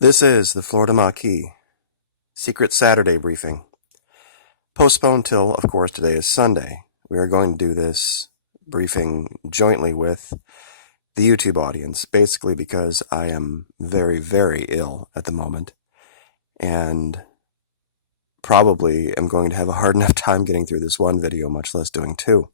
This is the Florida Maquis Secret Saturday briefing. Postponed till, of course, today is Sunday. We are going to do this briefing jointly with the YouTube audience, basically because I am very, very ill at the moment and probably am going to have a hard enough time getting through this one video, much less doing two.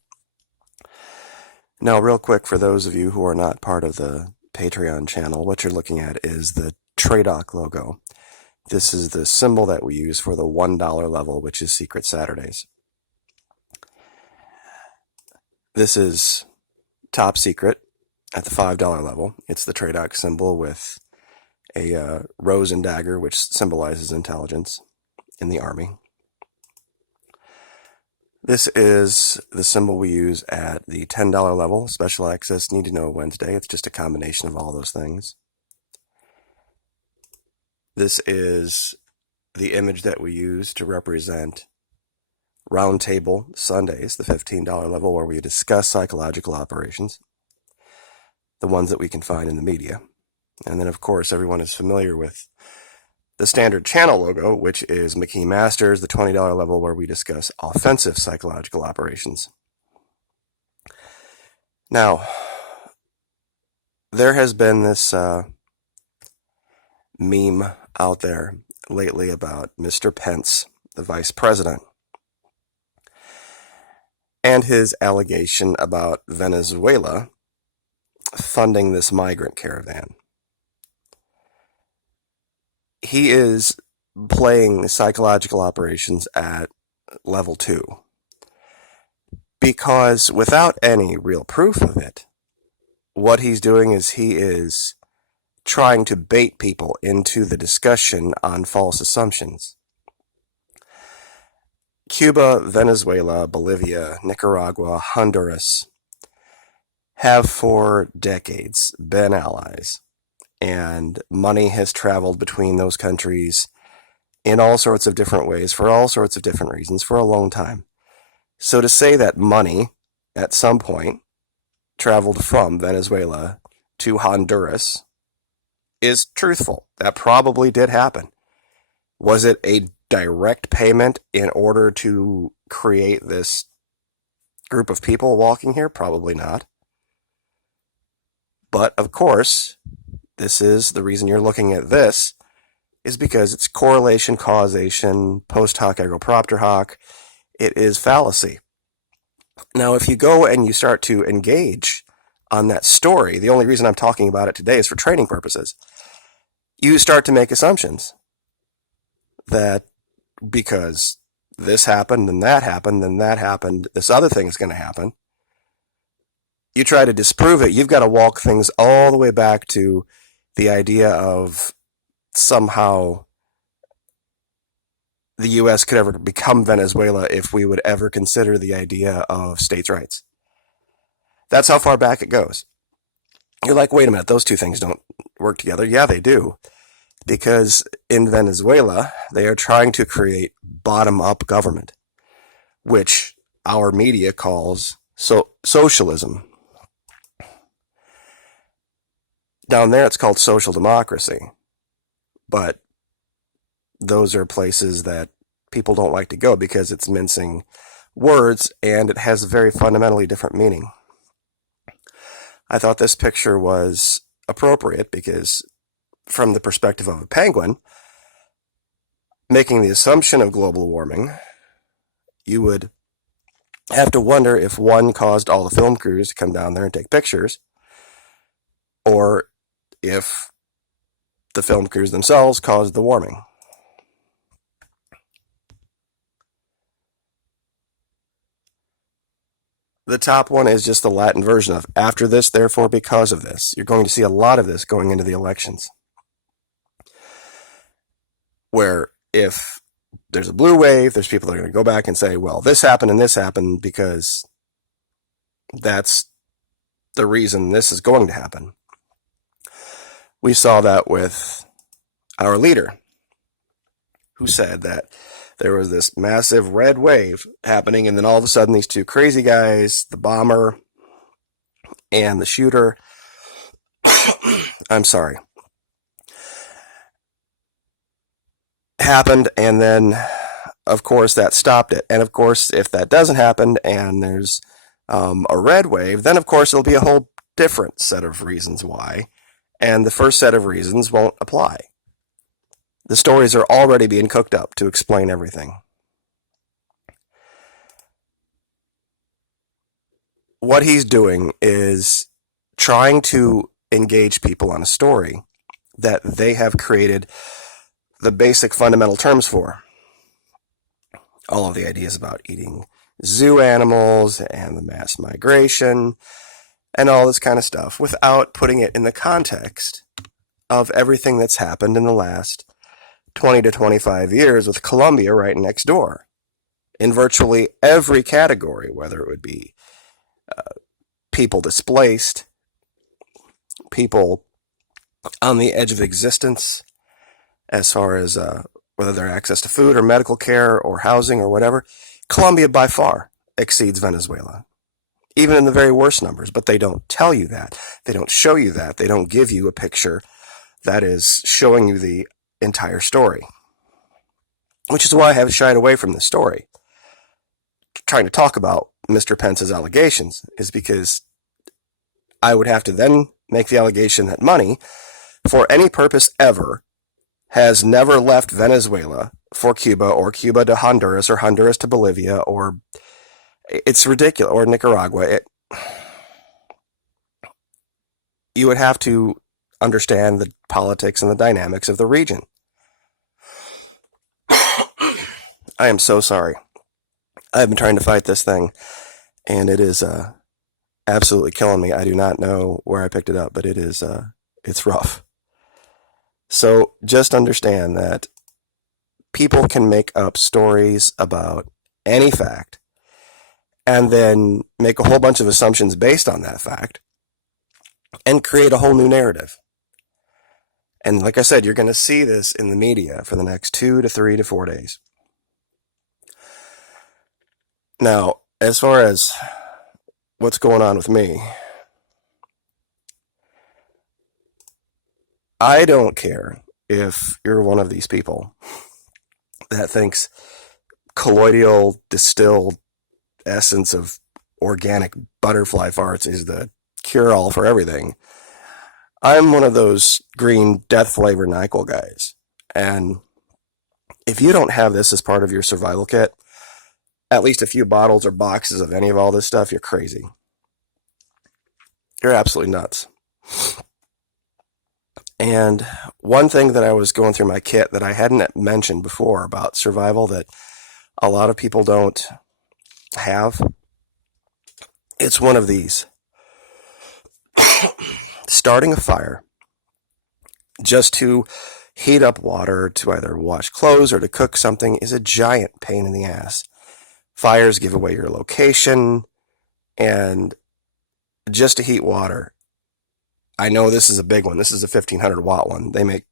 Now, real quick, for those of you who are not part of the Patreon channel, what you're looking at is the Tradoc logo. This is the symbol that we use for the $1 level, which is Secret Saturdays. This is top secret at the $5 level. It's the Tradoc symbol with a rose and dagger, which symbolizes intelligence in the Army. This is the symbol we use at the $10 level, Special Access Need to Know Wednesday. It's just a combination of all those things. This is the image that we use to represent Roundtable Sundays, the $15 level, where we discuss psychological operations, the ones that we can find in the media. And then, of course, everyone is familiar with the standard channel logo, which is McKee Masters, the $20 level, where we discuss offensive psychological operations. Now, there has been this meme out there lately about Mr. Pence, the vice president, and his allegation about Venezuela funding this migrant caravan. He is playing psychological operations at level 2 because without any real proof of it, what he's doing is he is trying to bait people into the discussion on false assumptions. Cuba, Venezuela, Bolivia, Nicaragua, Honduras have for decades been allies, and money has traveled between those countries in all sorts of different ways for all sorts of different reasons for a long time. So to say that money at some point traveled from Venezuela to Honduras is truthful. That probably did happen. Was it a direct payment in order to create this group of people walking here? Probably not. But of course, this is the reason you're looking at this is because it's correlation, causation, post hoc ergo propter hoc. It is fallacy. Now, if you go and you start to engage on that story, the only reason I'm talking about it today is for training purposes. You start to make assumptions that because this happened, and that happened, and that happened, this other thing's going to happen. You try to disprove it, you've got to walk things all the way back to the idea of somehow the U.S. could ever become Venezuela if we would ever consider the idea of states' rights. That's how far back it goes. You're like, wait a minute, those two things don't work together. Yeah, they do. Because in Venezuela, they are trying to create bottom-up government, which our media calls socialism. Down there, it's called social democracy. But those are places that people don't like to go because it's mincing words and it has a very fundamentally different meaning. I thought this picture was appropriate because from the perspective of a penguin, making the assumption of global warming, you would have to wonder if one caused all the film crews to come down there and take pictures, or if the film crews themselves caused the warming. The top one is just the Latin version of after this, therefore, because of this. You're going to see a lot of this going into the elections, where if there's a blue wave, there's people that are going to go back and say, well, this happened because that's the reason this is going to happen. We saw that with our leader, who said that there was this massive red wave happening, and then all of a sudden these two crazy guys, the bomber and the shooter, I'm sorry, happened, and then, of course, that stopped it. And of course, if that doesn't happen and there's a red wave, then of course it'll be a whole different set of reasons why, and the first set of reasons won't apply. The stories are already being cooked up to explain everything. What he's doing is trying to engage people on a story that they have created the basic fundamental terms for. All of the ideas about eating zoo animals and the mass migration and all this kind of stuff without putting it in the context of everything that's happened in the last 20 to 25 years with Colombia right next door. In virtually every category, whether it would be people displaced, people on the edge of existence, as far as whether their access to food or medical care or housing or whatever, Colombia by far exceeds Venezuela, even in the very worst numbers. But they don't tell you that. They don't show you that. They don't give you a picture that is showing you the entire story, which is why I have shied away from this story. Trying to talk about Mr. Pence's allegations is because I would have to then make the allegation that money, for any purpose ever, has never left Venezuela for Cuba, or Cuba to Honduras, or Honduras to Bolivia, or it's ridiculous, or Nicaragua. You would have to understand the politics and the dynamics of the region. I am so sorry. I've been trying to fight this thing, and it is absolutely killing me. I do not know where I picked it up, but it's rough. So just understand that people can make up stories about any fact and then make a whole bunch of assumptions based on that fact and create a whole new narrative. And like I said, you're going to see this in the media for the next 2 to 3 to 4 days. Now, as far as what's going on with me, I don't care if you're one of these people that thinks colloidal distilled essence of organic butterfly farts is the cure-all for everything. I'm one of those green death flavor NyQuil guys. And if you don't have this as part of your survival kit, at least a few bottles or boxes of any of all this stuff, you're crazy. You're absolutely nuts. And one thing that I was going through my kit that I hadn't mentioned before about survival that a lot of people don't have, it's one of these. Starting a fire just to heat up water to either wash clothes or to cook something is a giant pain in the ass. Fires give away your location, and just to heat water, I know this is a big one. This is a 1500 watt one. They make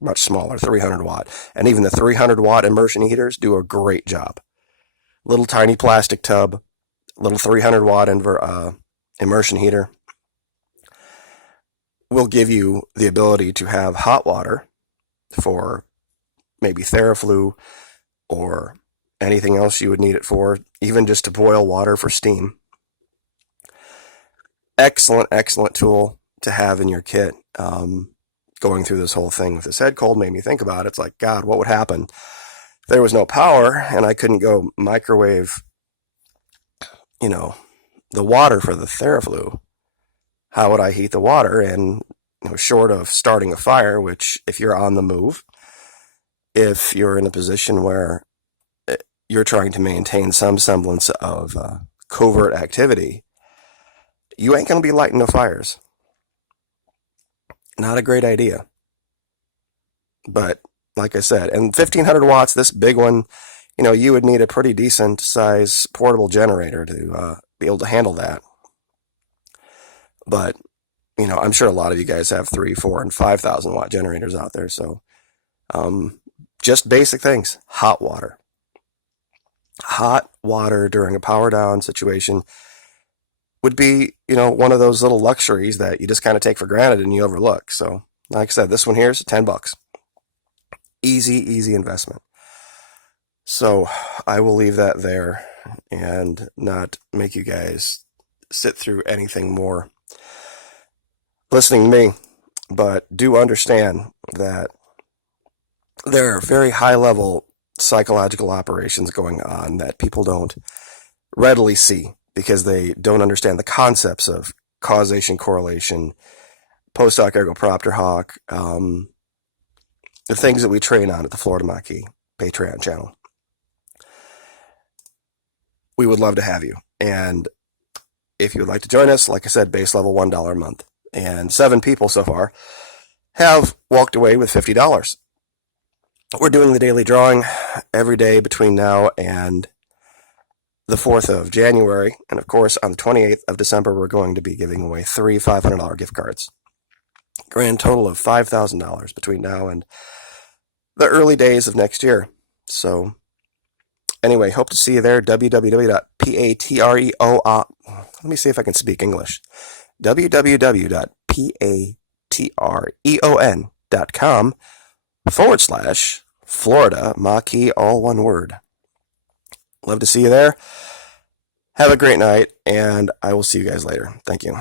much smaller, 300 watt. And even the 300 watt immersion heaters do a great job. Little tiny plastic tub, little 300 watt immersion heater will give you the ability to have hot water for maybe Theraflu or anything else you would need it for, even just to boil water for steam. Excellent, excellent tool to have in your kit. Going through this whole thing with this head cold made me think about it. It's like, God, what would happen if there was no power and I couldn't go microwave, the water for the Theraflu? How would I heat the water? And short of starting a fire, which if you're on the move, if you're in a position where you're trying to maintain some semblance of covert activity, you ain't going to be lighting no fires. Not a great idea. But like I said, and 1500 watts, this big one, you would need a pretty decent size portable generator to be able to handle that. But, I'm sure a lot of you guys have 3, 4, and 5,000 watt generators out there. So just basic things. Hot water. Hot water during a power down situation would be, one of those little luxuries that you just kind of take for granted and you overlook. So, like I said, this one here is $10. Easy investment. So I will leave that there and not make you guys sit through anything more listening to me, but do understand that there are very high level psychological operations going on that people don't readily see because they don't understand the concepts of causation, correlation, post hoc ergo propter hoc, the things that we train on at the Florida Maquis Patreon channel. We would love to have you. And if you would like to join us, like I said, base level $1 a month. And 7 people so far have walked away with $50. We're doing the daily drawing every day between now and the 4th of January. And of course, on the 28th of December, we're going to be giving away 3 $500 gift cards. Grand total of $5,000 between now and the early days of next year. So anyway, hope to see you there. www.patreon. Let me see if I can speak English. www.patreon.com/Florida Maquis, all one word. Love to see you there. Have a great night, and I will see you guys later. Thank you.